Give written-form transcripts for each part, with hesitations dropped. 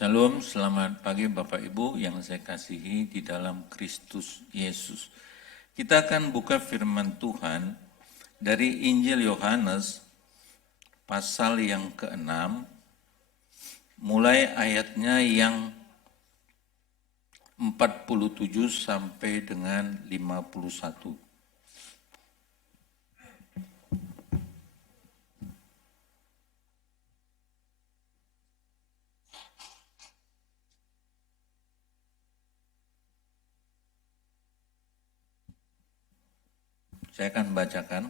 Shalom, selamat pagi Bapak Ibu yang saya kasihi di dalam Kristus Yesus. Kita akan buka firman Tuhan dari Injil Yohanes pasal yang ke-6, mulai ayatnya yang 47 sampai dengan 51. Saya akan bacakan.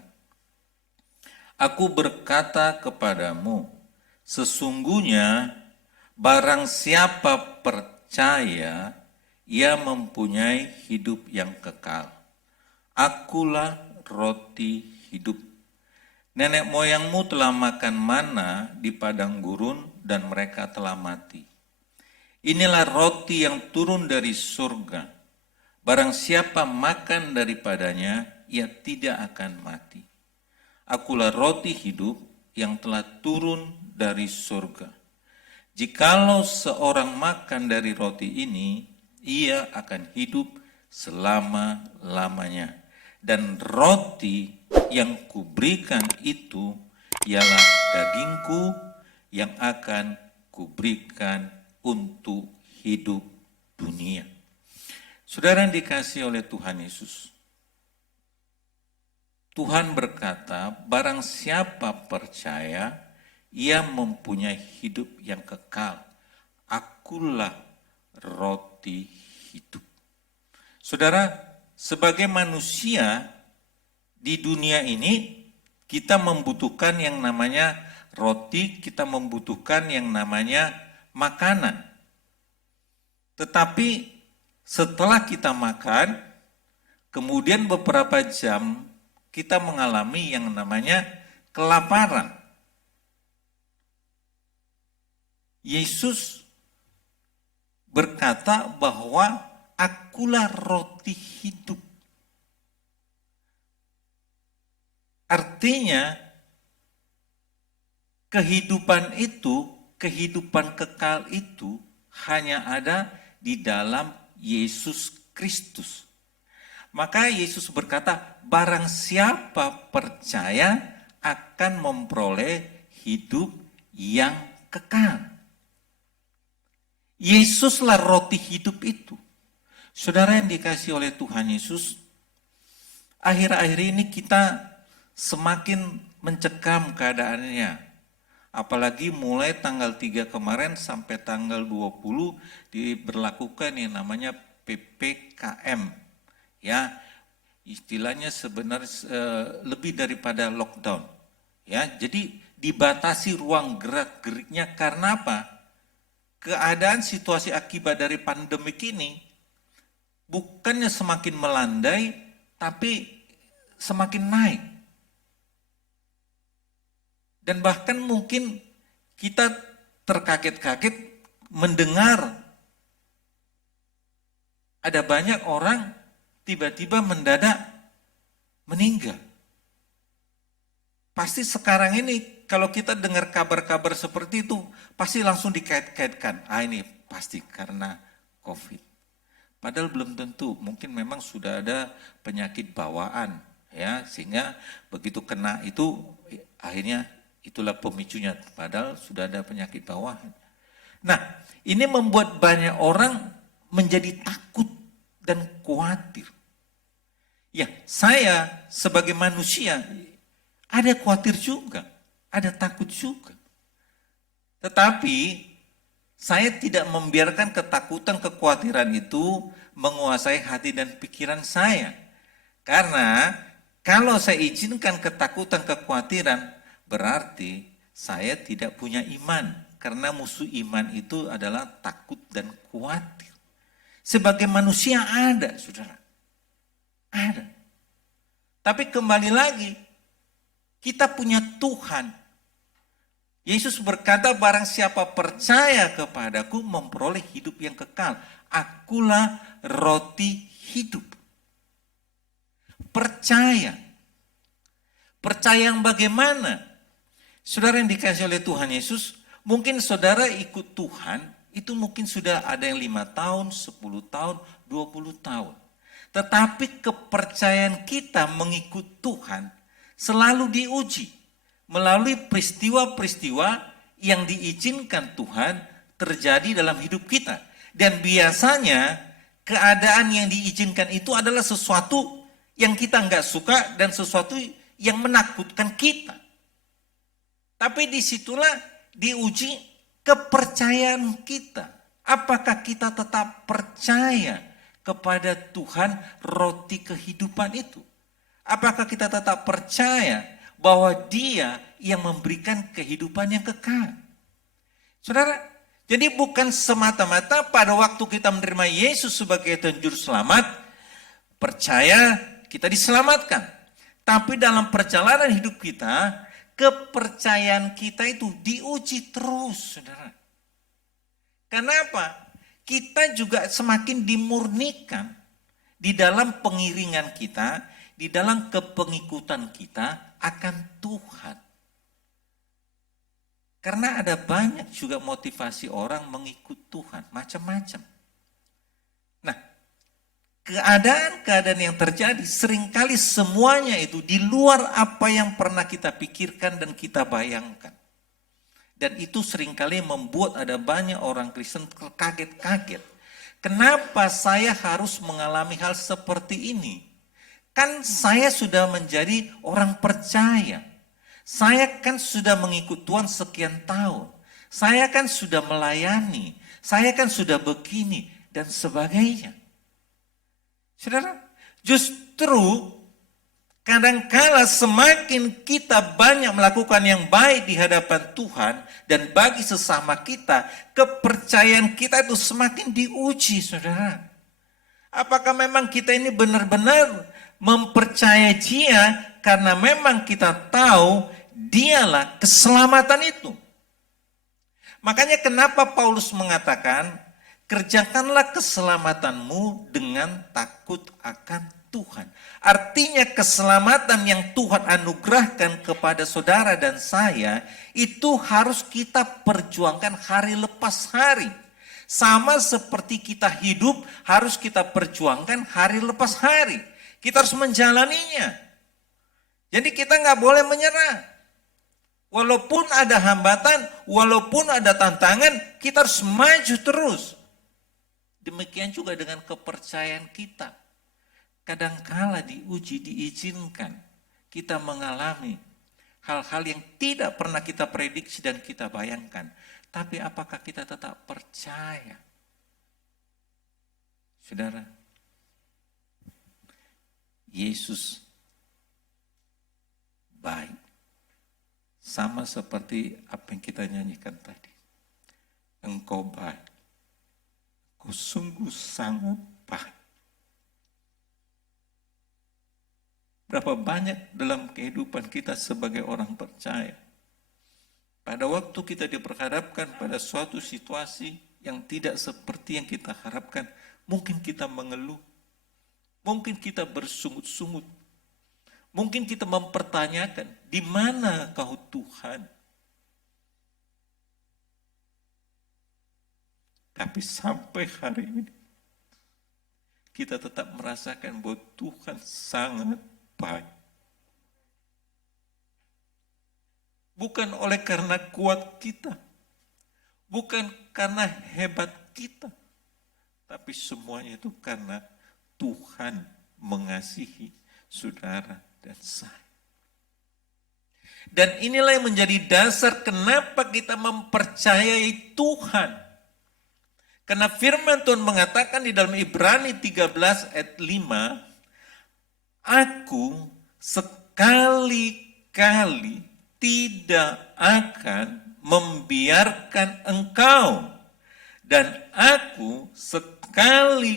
Aku berkata kepadamu, sesungguhnya barang siapa percaya, ia mempunyai hidup yang kekal. Akulah roti hidup. Nenek moyangmu telah makan mana di padang gurun dan mereka telah mati. Inilah roti yang turun dari surga. Barang siapa makan daripadanya, ia tidak akan mati. Akulah roti hidup yang telah turun dari surga. Jikalau seorang makan dari roti ini, ia akan hidup selama-lamanya. Dan roti yang kuberikan itu ialah dagingku yang akan kuberikan untuk hidup dunia. Saudara yang dikasihi oleh Tuhan Yesus, Tuhan berkata, barang siapa percaya, ia mempunyai hidup yang kekal. Akulah roti hidup. Saudara, sebagai manusia di dunia ini, kita membutuhkan yang namanya roti, kita membutuhkan yang namanya makanan. Tetapi setelah kita makan, kemudian beberapa jam, kita mengalami yang namanya kelaparan. Yesus berkata bahwa akulah roti hidup. Artinya kehidupan itu, kehidupan kekal itu hanya ada di dalam Yesus Kristus. Maka Yesus berkata, barang siapa percaya akan memperoleh hidup yang kekal. Yesuslah roti hidup itu. Saudara yang dikasihi oleh Tuhan Yesus, akhir-akhir ini kita semakin mencekam keadaannya. Apalagi mulai tanggal 3 kemarin sampai tanggal 20 diberlakukan yang namanya PPKM. Ya, istilahnya sebenarnya lebih daripada lockdown. Ya, jadi dibatasi ruang gerak-geriknya karena apa? Keadaan situasi akibat dari pandemik ini bukannya semakin melandai, tapi semakin naik. Dan bahkan mungkin kita terkaget-kaget mendengar ada banyak orang tiba-tiba mendadak meninggal. Pasti sekarang ini kalau kita dengar kabar-kabar seperti itu, pasti langsung dikait-kaitkan. Ini pasti karena COVID. Padahal belum tentu, mungkin memang sudah ada penyakit bawaan, ya, sehingga begitu kena itu akhirnya itulah pemicunya. Padahal sudah ada penyakit bawaan. Nah, ini membuat banyak orang menjadi takut dan khawatir. Ya, saya sebagai manusia ada khawatir juga, ada takut juga. Tetapi saya tidak membiarkan ketakutan, kekhawatiran itu menguasai hati dan pikiran saya. Karena kalau saya izinkan ketakutan, kekhawatiran, berarti saya tidak punya iman. Karena musuh iman itu adalah takut dan khawatir. Sebagai manusia ada, saudara. Ada. Tapi kembali lagi, kita punya Tuhan. Yesus berkata, barang siapa percaya kepadaku memperoleh hidup yang kekal. Akulah roti hidup. Percaya. Percaya yang bagaimana? Saudara yang dikasihi oleh Tuhan Yesus, mungkin saudara ikut Tuhan itu mungkin sudah ada yang 5 tahun, 10 tahun, 20 tahun. Tetapi kepercayaan kita mengikut Tuhan selalu diuji melalui peristiwa-peristiwa yang diizinkan Tuhan terjadi dalam hidup kita. Dan biasanya keadaan yang diizinkan itu adalah sesuatu yang kita nggak suka dan sesuatu yang menakutkan kita. Tapi disitulah diuji kepercayaan kita. Apakah kita tetap percaya kepada Tuhan roti kehidupan itu? Apakah kita tetap percaya bahwa Dia yang memberikan kehidupan yang kekal? Saudara, jadi bukan semata-mata pada waktu kita menerima Yesus sebagai Tuhan Juru Selamat, percaya kita diselamatkan. Tapi dalam perjalanan hidup kita, kepercayaan kita itu diuji terus, saudara. Kenapa? Kita juga semakin dimurnikan di dalam pengiringan kita, di dalam kepengikutan kita akan Tuhan. Karena ada banyak juga motivasi orang mengikut Tuhan, macam-macam. Nah, keadaan-keadaan yang terjadi seringkali semuanya itu di luar apa yang pernah kita pikirkan dan kita bayangkan. Dan itu seringkali membuat ada banyak orang Kristen terkaget-kaget. Kenapa saya harus mengalami hal seperti ini? Kan saya sudah menjadi orang percaya. Saya kan sudah mengikut Tuhan sekian tahun. Saya kan sudah melayani. Saya kan sudah begini dan sebagainya. Saudara, justru kadangkala semakin kita banyak melakukan yang baik di hadapan Tuhan dan bagi sesama kita, kepercayaan kita itu semakin diuji, saudara. Apakah memang kita ini benar-benar mempercayai Dia karena memang kita tahu Dialah keselamatan itu. Makanya kenapa Paulus mengatakan, kerjakanlah keselamatanmu dengan takut akan Tuhan. Artinya keselamatan yang Tuhan anugerahkan kepada saudara dan saya, itu harus kita perjuangkan hari lepas hari. Sama seperti kita hidup, harus kita perjuangkan hari lepas hari. Kita harus menjalaninya. Jadi kita nggak boleh menyerah. Walaupun ada hambatan, walaupun ada tantangan, kita harus maju terus. Demikian juga dengan kepercayaan kita. Kadangkala diuji, diizinkan kita mengalami hal-hal yang tidak pernah kita prediksi dan kita bayangkan. Tapi apakah kita tetap percaya? Saudara, Yesus baik. Sama seperti apa yang kita nyanyikan tadi. Engkau baik. Engkau sungguh sangat baik. Berapa banyak dalam kehidupan kita sebagai orang percaya. Pada waktu kita diperhadapkan pada suatu situasi yang tidak seperti yang kita harapkan, mungkin kita mengeluh, mungkin kita bersungut-sungut, mungkin kita mempertanyakan, di mana Kau Tuhan? Tapi sampai hari ini, kita tetap merasakan bahwa Tuhan sangat baik. Bukan oleh karena kuat kita, bukan karena hebat kita, tapi semuanya itu karena Tuhan mengasihi saudara dan saya. Dan inilah yang menjadi dasar kenapa kita mempercayai Tuhan. Karena firman Tuhan mengatakan di dalam Ibrani 13 ayat 5, Aku sekali-kali tidak akan membiarkan engkau, dan aku sekali-kali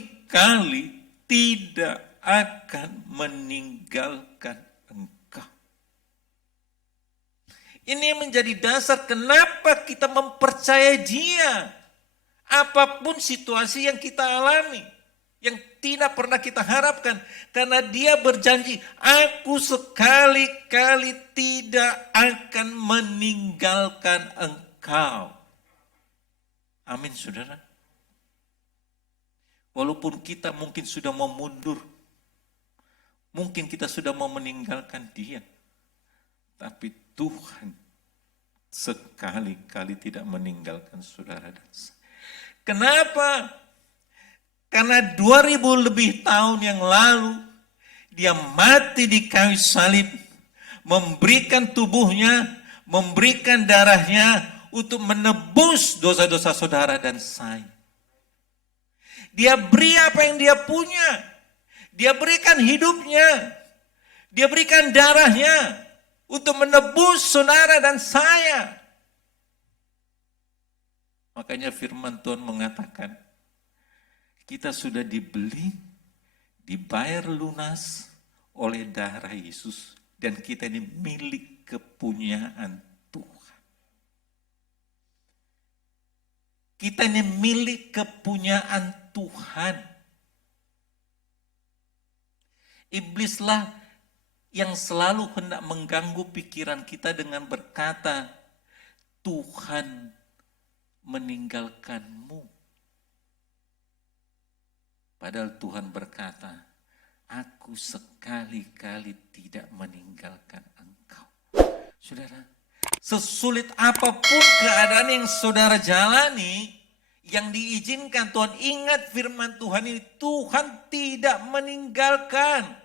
tidak akan meninggalkan engkau. Ini menjadi dasar kenapa kita mempercayai Dia. Apapun situasi yang kita alami, yang tidak pernah kita harapkan. Karena Dia berjanji, aku sekali-kali tidak akan meninggalkan engkau. Amin, saudara. Walaupun kita mungkin sudah mau mundur, mungkin kita sudah mau meninggalkan Dia, tapi Tuhan sekali-kali tidak meninggalkan saudara dan saya. Kenapa? Karena 2000 lebih tahun yang lalu, Dia mati di kayu salib, memberikan tubuhnya, memberikan darahnya untuk menebus dosa-dosa saudara dan saya. Dia beri apa yang Dia punya. Dia berikan hidupnya. Dia berikan darahnya untuk menebus saudara dan saya. Makanya firman Tuhan mengatakan, kita sudah dibeli, dibayar lunas oleh darah Yesus. Dan kita ini milik kepunyaan Tuhan. Kita ini milik kepunyaan Tuhan. Iblislah yang selalu hendak mengganggu pikiran kita dengan berkata, Tuhan meninggalkanmu. Padahal Tuhan berkata, aku sekali-kali tidak meninggalkan engkau. Saudara, sesulit apapun keadaan yang saudara jalani, yang diizinkan Tuhan, ingat firman Tuhan ini, Tuhan tidak meninggalkan.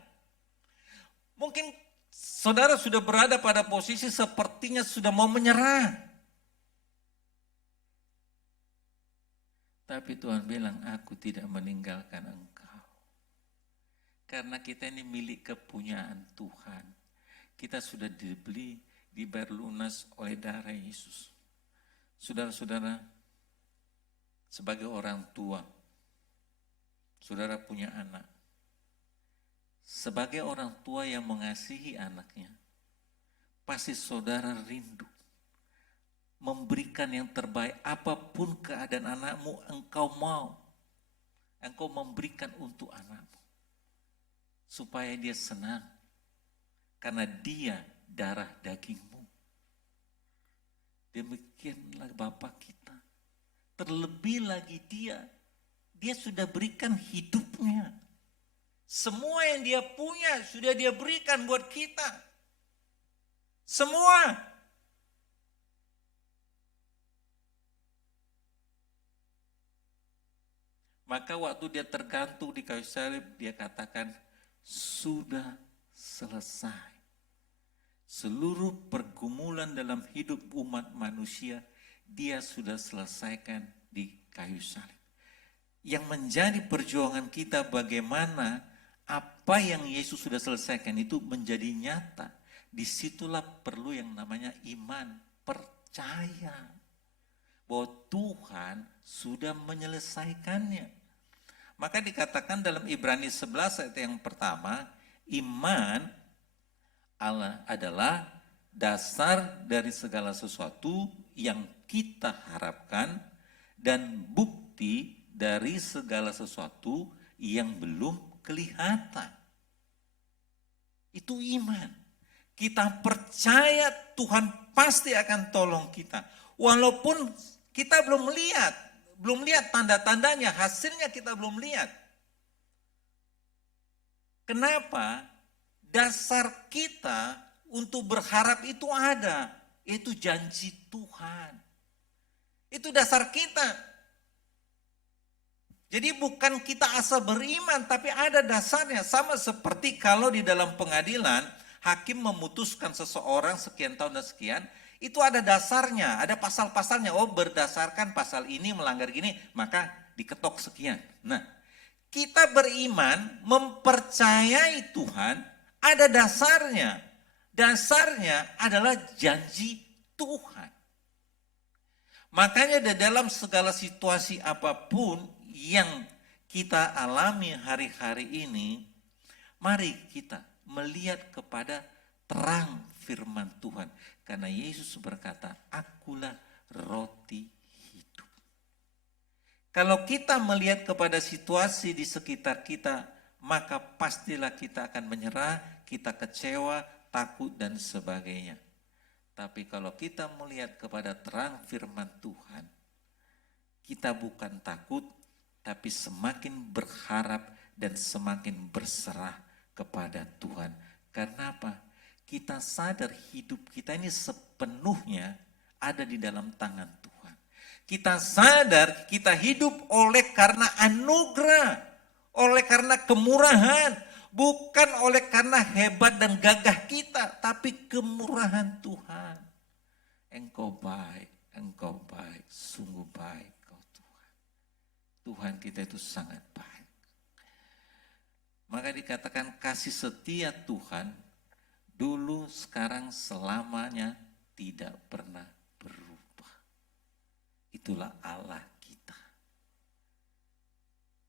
Mungkin saudara sudah berada pada posisi sepertinya sudah mau menyerah. Tapi Tuhan bilang, aku tidak meninggalkan engkau. Karena kita ini milik kepunyaan Tuhan. Kita sudah dibeli, dibayar lunas oleh darah Yesus. Saudara-saudara, sebagai orang tua, saudara punya anak. Sebagai orang tua yang mengasihi anaknya, pasti saudara rindu memberikan yang terbaik. Apapun keadaan anakmu, engkau mau. Engkau memberikan untuk anakmu. Supaya dia senang. Karena dia darah dagingmu. Demikianlah Bapa kita. Terlebih lagi dia sudah berikan hidupnya. Semua yang dia punya sudah dia berikan buat kita. Semua. Maka waktu dia tergantung di kayu salib, dia katakan, sudah selesai. Seluruh pergumulan dalam hidup umat manusia, dia sudah selesaikan di kayu salib. Yang menjadi perjuangan kita bagaimana apa yang Yesus sudah selesaikan itu menjadi nyata. Disitulah perlu yang namanya iman, percaya bahwa Tuhan sudah menyelesaikannya. Maka dikatakan dalam Ibrani 11 ayat yang pertama, iman Allah adalah dasar dari segala sesuatu yang kita harapkan dan bukti dari segala sesuatu yang belum kelihatan. Itu iman. Kita percaya Tuhan pasti akan tolong kita. Walaupun kita belum lihat tanda-tandanya, hasilnya kita belum lihat. Kenapa? Dasar kita untuk berharap itu ada, yaitu janji Tuhan. Itu dasar kita. Jadi bukan kita asal beriman, tapi ada dasarnya. Sama seperti kalau di dalam pengadilan, hakim memutuskan seseorang sekian tahun dan sekian, itu ada dasarnya, ada pasal-pasalnya. Oh, berdasarkan pasal ini melanggar gini, maka diketok sekian. Nah, kita beriman, mempercayai Tuhan, ada dasarnya. Dasarnya adalah janji Tuhan. Makanya di dalam segala situasi apapun yang kita alami hari-hari ini, mari kita melihat kepada terang firman Tuhan. Karena Yesus berkata, akulah roti hidup. Kalau kita melihat kepada situasi di sekitar kita, maka pastilah kita akan menyerah, kita kecewa, takut dan sebagainya. Tapi kalau kita melihat kepada terang firman Tuhan, kita bukan takut, tapi semakin berharap dan semakin berserah kepada Tuhan. Karena apa? Kita sadar hidup kita ini sepenuhnya ada di dalam tangan Tuhan. Kita sadar kita hidup oleh karena anugerah, oleh karena kemurahan, bukan oleh karena hebat dan gagah kita, tapi kemurahan Tuhan. Engkau baik, sungguh baik kau Tuhan. Tuhan kita itu sangat baik. Maka dikatakan kasih setia Tuhan dulu, sekarang, selamanya tidak pernah berubah. Itulah Allah kita.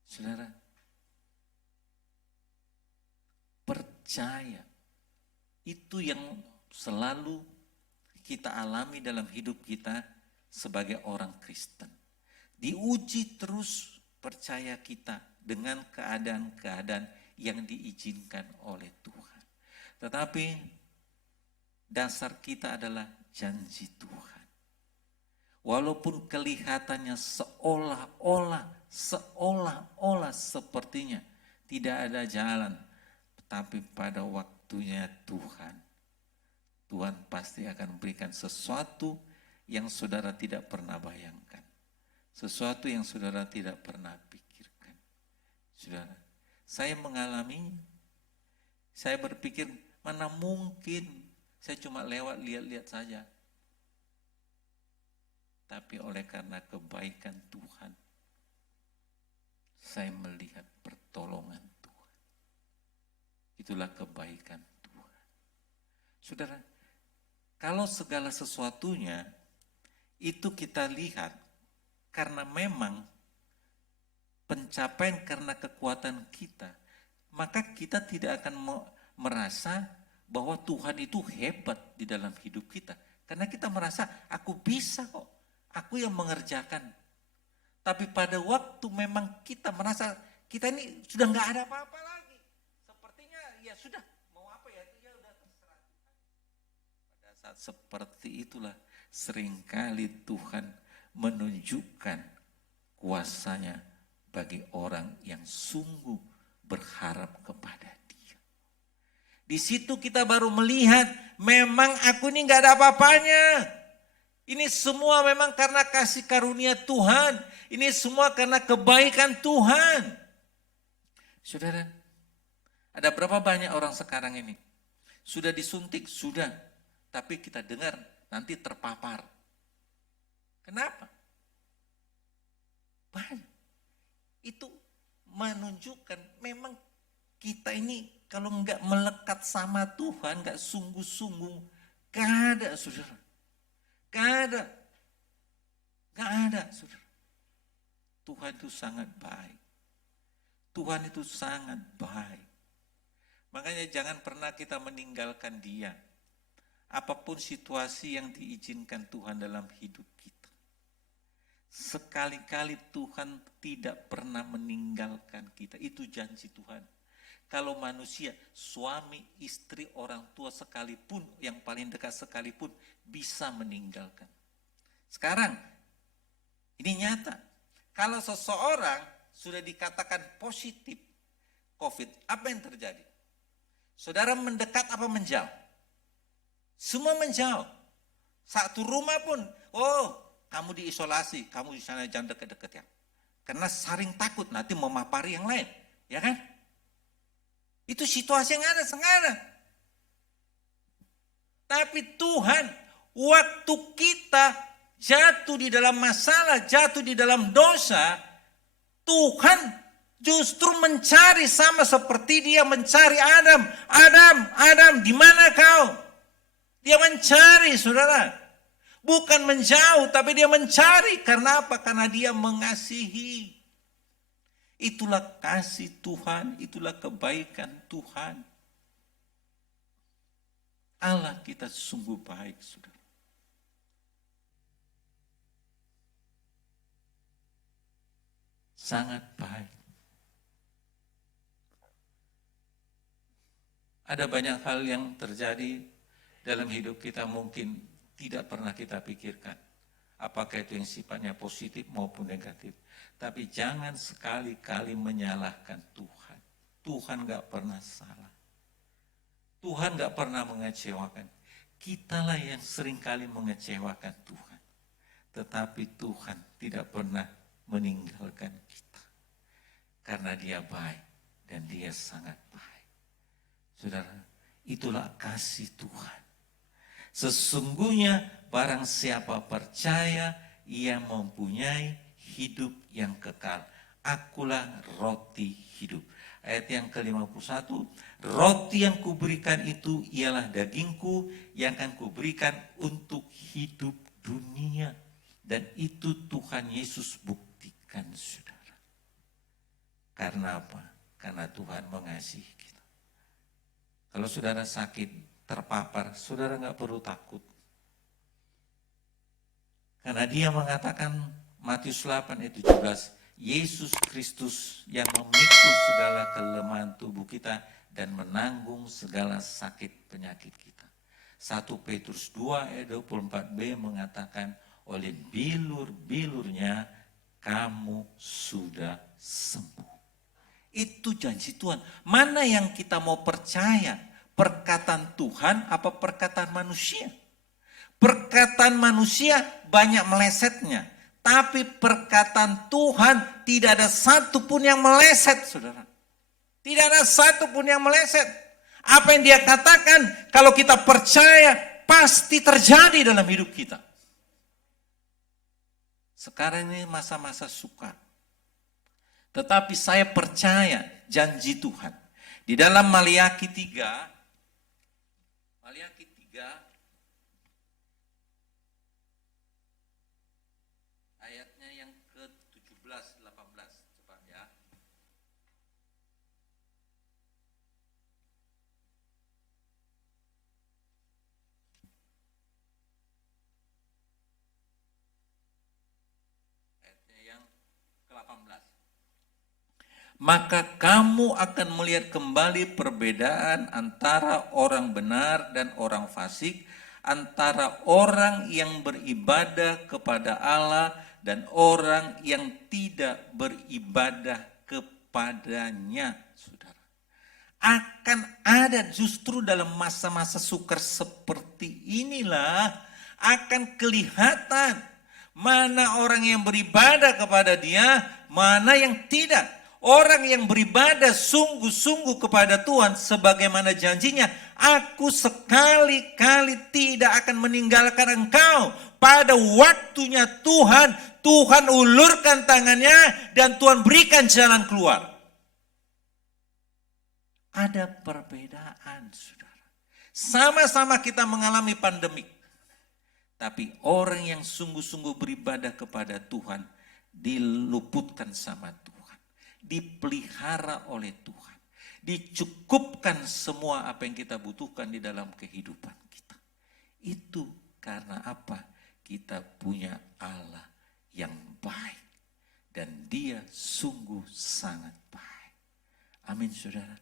Saudara, percaya itu yang selalu kita alami dalam hidup kita sebagai orang Kristen. Diuji terus percaya kita dengan keadaan-keadaan yang diizinkan oleh Tuhan. Tetapi dasar kita adalah janji Tuhan. Walaupun kelihatannya seolah-olah sepertinya tidak ada jalan, tapi pada waktunya Tuhan pasti akan berikan sesuatu yang saudara tidak pernah bayangkan. Sesuatu yang saudara tidak pernah pikirkan. Saudara, saya mengalaminya. Saya berpikir, mana mungkin saya cuma lewat lihat-lihat saja. Tapi oleh karena kebaikan Tuhan, saya melihat pertolongan Tuhan. Itulah kebaikan Tuhan. Saudara, kalau segala sesuatunya itu kita lihat karena memang pencapaian karena kekuatan kita, maka kita tidak akan merasa bahwa Tuhan itu hebat di dalam hidup kita. Karena kita merasa, aku bisa kok, aku yang mengerjakan. Tapi pada waktu memang kita merasa, kita ini sudah nggak ada apa-apa lagi. Sepertinya ya sudah, mau apa ya, ya udah terserah. Pada saat seperti itulah seringkali Tuhan menunjukkan kuasanya bagi orang yang sungguh berharap kepada Dia. Di situ kita baru melihat memang aku ini nggak ada apa-apanya. Ini semua memang karena kasih karunia Tuhan. Ini semua karena kebaikan Tuhan. Saudara, ada berapa banyak orang sekarang ini? Sudah disuntik, sudah. Tapi kita dengar nanti terpapar. Kenapa? Banyak. Itu menunjukkan memang kita ini kalau enggak melekat sama Tuhan, enggak sungguh-sungguh, enggak ada saudara. Enggak ada saudara. Tuhan itu sangat baik. Tuhan itu sangat baik. Makanya jangan pernah kita meninggalkan Dia. Apapun situasi yang diizinkan Tuhan dalam hidup kita. Sekali-kali Tuhan tidak pernah meninggalkan kita. Itu janji Tuhan. Kalau manusia, suami, istri, orang tua sekalipun, yang paling dekat sekalipun, bisa meninggalkan. Sekarang, ini nyata. Kalau seseorang sudah dikatakan positif COVID, apa yang terjadi? Saudara mendekat apa menjauh? Semua menjauh. Satu rumah pun, kamu diisolasi, kamu di sana jangan dekat-dekat ya. Karena saling takut nanti memapari yang lain, ya kan? Itu situasi yang ada sekarang. Tapi Tuhan, waktu kita jatuh di dalam masalah, jatuh di dalam dosa, Tuhan justru mencari sama seperti Dia mencari Adam. Adam, di mana kau? Dia mencari, saudara. Bukan menjauh, tapi Dia mencari. Karena apa? Karena Dia mengasihi. Itulah kasih Tuhan, itulah kebaikan Tuhan. Allah kita sungguh baik, saudara. Sangat baik. Ada banyak hal yang terjadi dalam hidup kita mungkin tidak pernah kita pikirkan. apakah itu yang sifatnya positif maupun negatif. Tapi jangan sekali-kali menyalahkan Tuhan. Tuhan gak pernah salah. Tuhan gak pernah mengecewakan. Kitalah yang seringkali mengecewakan Tuhan. Tetapi Tuhan tidak pernah meninggalkan kita. Karena Dia baik dan Dia sangat baik. Saudara, itulah kasih Tuhan. Sesungguhnya barang siapa percaya, ia mempunyai hidup yang kekal. Akulah roti hidup. Ayat yang ke-51, roti yang kuberikan itu ialah dagingku yang akan kuberikan untuk hidup dunia. Dan itu Tuhan Yesus buktikan, saudara. Karena apa? Karena Tuhan mengasihi kita. Kalau saudara sakit, terpapar, saudara nggak perlu takut. Karena Dia mengatakan, Matius 8 ayat 17, Yesus Kristus yang memikul segala kelemahan tubuh kita dan menanggung segala sakit penyakit kita. 1 Petrus 2 ayat 24b mengatakan, oleh bilur-bilurnya kamu sudah sembuh. Itu janji Tuhan. Mana yang kita mau percaya? Perkataan Tuhan apa perkataan manusia? Perkataan manusia banyak melesetnya. Tapi perkataan Tuhan tidak ada satu pun yang meleset, saudara. Tidak ada satu pun yang meleset. Apa yang Dia katakan, kalau kita percaya, pasti terjadi dalam hidup kita. Sekarang ini masa-masa sukar. Tetapi saya percaya janji Tuhan. Di dalam Maliaki 3, ayatnya yang ke-17, 18, coba ya. Ayatnya yang ke-18. Maka kamu akan melihat kembali perbedaan antara orang benar dan orang fasik, antara orang yang beribadah kepada Allah dan orang yang tidak beribadah kepadanya, saudara. Akan ada justru dalam masa-masa sukar seperti inilah akan kelihatan mana orang yang beribadah kepada Dia, mana yang tidak. Orang yang beribadah sungguh-sungguh kepada Tuhan sebagaimana janjinya, aku sekali-kali tidak akan meninggalkan engkau. Pada waktunya Tuhan ulurkan tangannya dan Tuhan berikan jalan keluar. Ada perbedaan, saudara. Sama-sama kita mengalami pandemik. Tapi orang yang sungguh-sungguh beribadah kepada Tuhan diluputkan sama Tuhan. Dipelihara oleh Tuhan. Dicukupkan semua apa yang kita butuhkan di dalam kehidupan kita. Itu karena apa? Kita punya Allah yang baik. Dan Dia sungguh sangat baik. Amin, saudara.